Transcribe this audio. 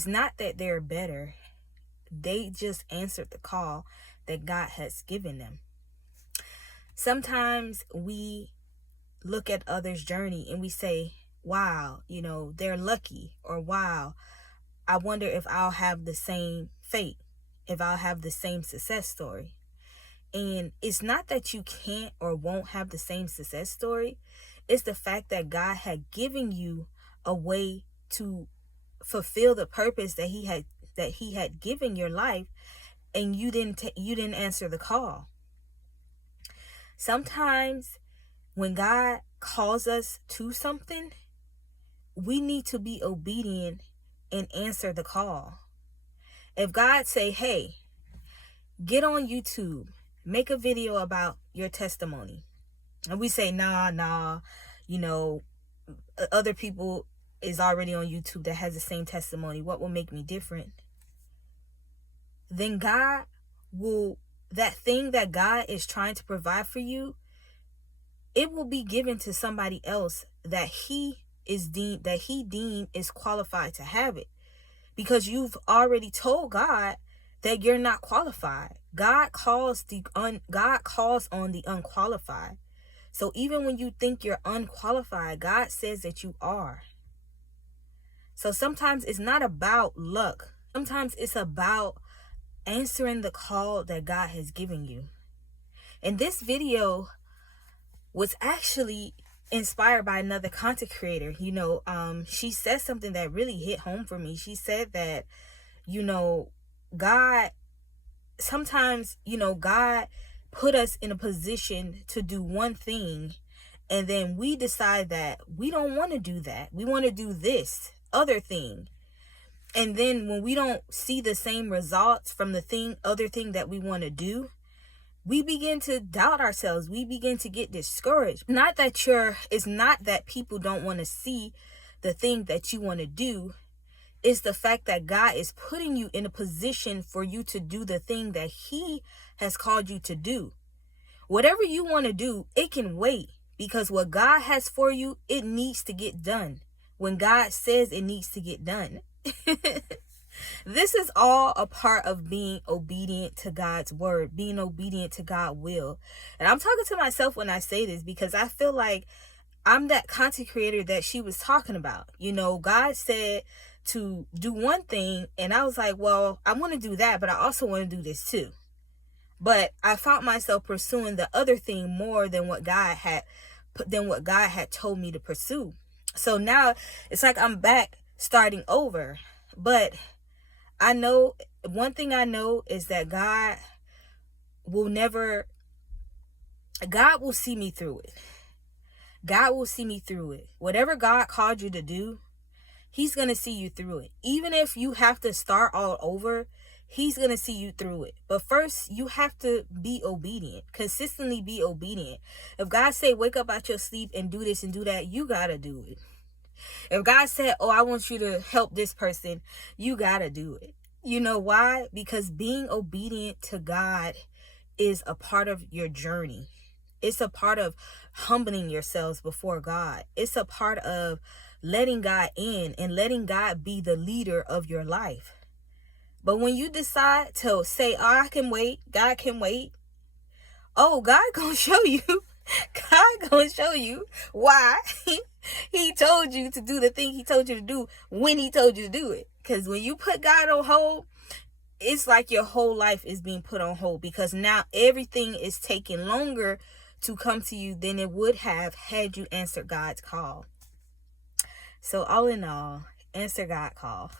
It's not that they're better. They just answered the call that God has given them. Sometimes we look at others' journey and we say, wow, they're lucky, or wow, I wonder if I'll have the same fate, if I'll have the same success story. And it's not that you can't or won't have the same success story. It's the fact that God had given you a way to fulfill the purpose that he had given your life, and you didn't answer the call. Sometimes when God calls us to something, we need to be obedient and answer the call. If God say, hey, get on YouTube, make a video about your testimony, and we say, nah, other people is already on YouTube that has the same testimony, what will make me different? Then God will, that thing that God is trying to provide for you, it will be given to somebody else that he deemed is qualified to have it, because you've already told God that you're not qualified. God calls on the unqualified. So even when you think you're unqualified, God says that you are. So sometimes it's not about luck. Sometimes it's about answering the call that God has given you. And this video was actually inspired by another content creator. She said something that really hit home for me. She said that, God, sometimes, God put us in a position to do one thing, and then we decide that we don't want to do that. We want to do this other thing. And then when we don't see the same results from the other thing that we want to do, we begin to doubt ourselves. We begin to get discouraged. It's not that people don't want to see the thing that you want to do. It's the fact that God is putting you in a position for you to do the thing that he has called you to do. Whatever you want to do, it can wait, because what God has for you, it needs to get done when God says it needs to get done. This is all a part of being obedient to God's word, being obedient to God's will. And I'm talking to myself when I say this, because I feel like I'm that content creator that she was talking about. God said to do one thing, and I was like, well, I want to do that, but I also want to do this too. But I found myself pursuing the other thing more than what God had told me to pursue. So now it's like I'm back starting over. But I know one thing I know is that God will see me through it. God will see me through it. Whatever God called you to do, he's going to see you through it. Even if you have to start all over, he's going to see you through it. But first, you have to be obedient. Consistently be obedient. If God say, wake up out your sleep and do this and do that, you got to do it. If God said, oh, I want you to help this person, you got to do it. You know why? Because being obedient to God is a part of your journey. It's a part of humbling yourselves before God. It's a part of letting God in and letting God be the leader of your life. But when you decide to say, oh, I can wait, God can wait, oh, God gonna show you. God gonna show you why he told you to do the thing he told you to do when he told you to do it. Because when you put God on hold, it's like your whole life is being put on hold, because now everything is taking longer to come to you than it would have had you answered God's call. So all in all, answer God's call.